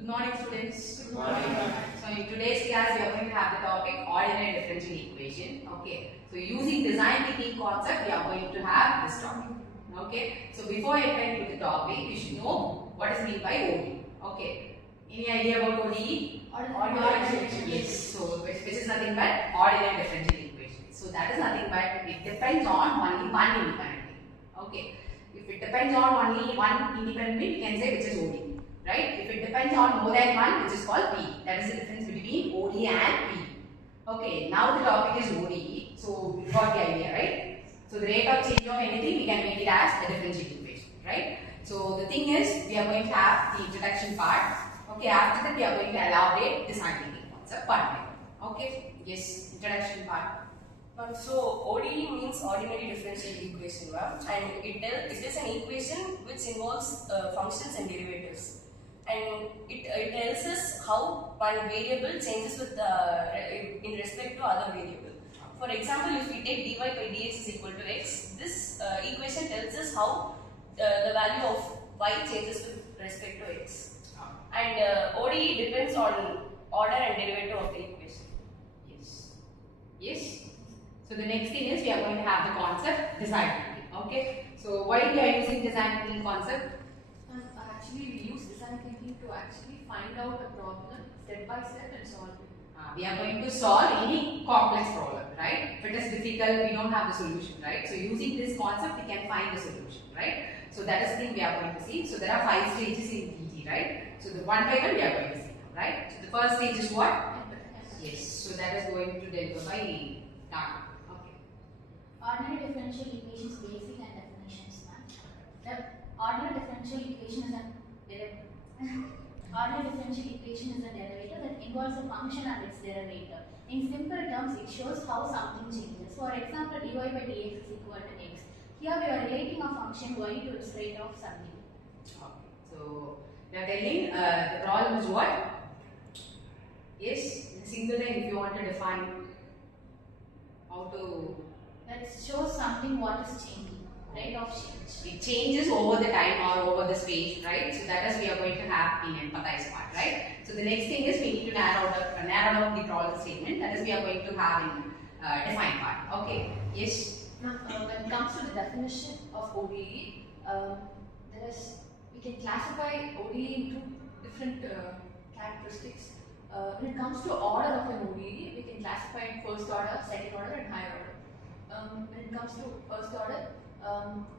Good morning, students. Good morning. So in today's class, we are going to have the topic ordinary differential equation. Okay. So using design thinking concept, we are going to have this topic. Okay. So before entering into the topic, you should know what is meant by ODE. Okay. Any idea about ODE? Ordinary differential. Yes. So which is nothing but ordinary differential equation. So that is nothing but it depends on only one independent. Okay. If it depends on only one independent, we can say which is ODE. Right? If it depends on more than one, which is called P. That is the difference between ODE and P. Okay, now the topic is ODE. So we got the idea, right? So the rate of change of anything, we can make it as a differential equation, right? So the thing is, we are going to have the introduction part. Okay, after that we are going to elaborate design thinking concept part. Okay, yes, introduction part. So ODE means ordinary differential equation, and it is an equation which involves functions and derivatives. And it tells us how one variable changes with in respect to other variable. For example, if we take dy by dx is equal to x, this equation tells us how the value of y changes with respect to x. And ODE depends on order and derivative of the equation. Yes. Yes. So the next thing is we are going to have the concept design thinking. Okay. So why we are using design thinking concept? Actually, we use design thinking to actually find out a problem step by step and solve it. We are going to solve any complex problem, right? If it is difficult, we don't have the solution, right? So using this concept, we can find the solution, right? So that is the thing we are going to see. So there are 5 stages in DT, right? So the one by one we are going to see now, right? So the first stage is what? Yes. So that is going to deliver by done. Okay. Ordinary differential equations basic and definitions, ma'am. The ordinary differential equation is a derivative. Ordinary differential equation is a derivative that involves a function and its derivative. In simple terms, it shows how something changes. For example, dy by dx is equal to x. Here we are relating a function y to its rate of something. Okay. So we are telling the problem is what? Yes, in a single line if you want to define how to. That shows something what is changing, rate of change. It changes over the time or over the space, right? So that is we are going to have in empathize part, right? So the next thing is we need to narrow down the problem statement. That is we are going to have in define part. Okay. Yes. Now, when it comes to the definition of ODE, we can classify ODE into different characteristics. When it comes to order of an ODE, we can classify in first order, second order, and higher order. When it comes to first order,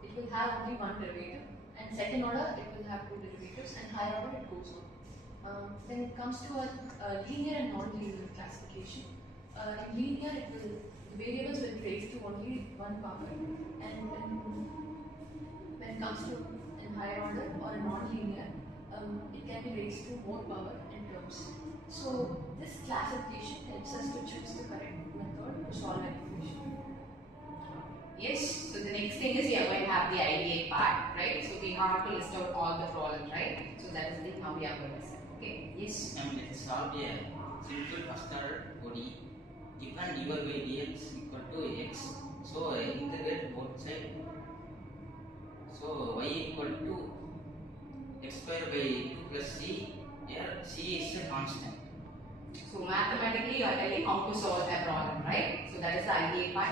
it will have only one derivative, and second order it will have 2 derivatives, and higher order it goes on. When it comes to a linear and non-linear classification, in linear the variables will be raised to only one power, and when it comes to in higher order or a non-linear, it can be raised to more power in terms. So this classification helps us to choose the correct method to solve an equation. Yes. So the next thing is we are going to have the ideate part, right? So we have to list out all the problems, right? So that is the thing how we are going to set. Okay. Yes. Let us solve a simple first order ODE. Given dy by dx equal to x, so integrate both sides. So y equal to x square by 2 plus c. Here c is a constant. So mathematically you are telling how to solve a problem, right? So that is the ideate part,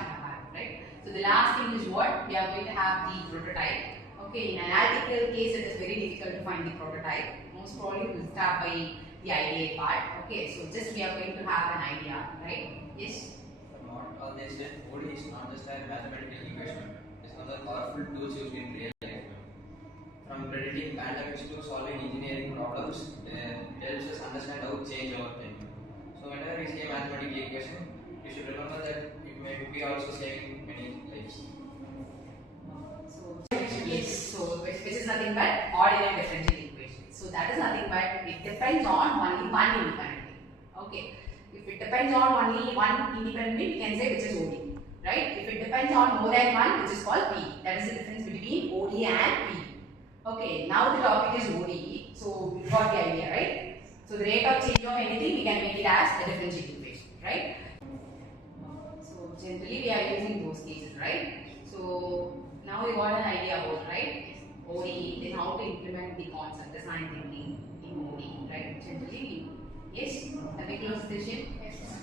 right? So the last thing is what? We are going to have the prototype. Okay, in analytical case it is very difficult to find the prototype. Most probably we will start by the ideate part. Okay, so just we are going to have an idea, right? Yes? Not all this ODE is not just a mathematical equation. It's one of the powerful tools used in real life. From predicting pandemics to solving engineering problems, it helps us understand how change over time. So whenever we see a mathematical equation, you should remember that it may be also saving many lives. So yes, so which is nothing but ordinary differential equation. So that is nothing but it depends on only one independent. Okay. If it depends on only one independent, we can say which is ODE, right? If it depends on more than one, which is called P. That is the difference between ODE and P. Okay, now the topic is ODE. So we got the idea, right? So the rate of change of anything, we can make it as a differential equation, right? So generally we are using those cases, right? So now we got an idea about, right? ODE, then how to implement the concept design thinking in ODE, right? Yes, have we closed the session? Yes.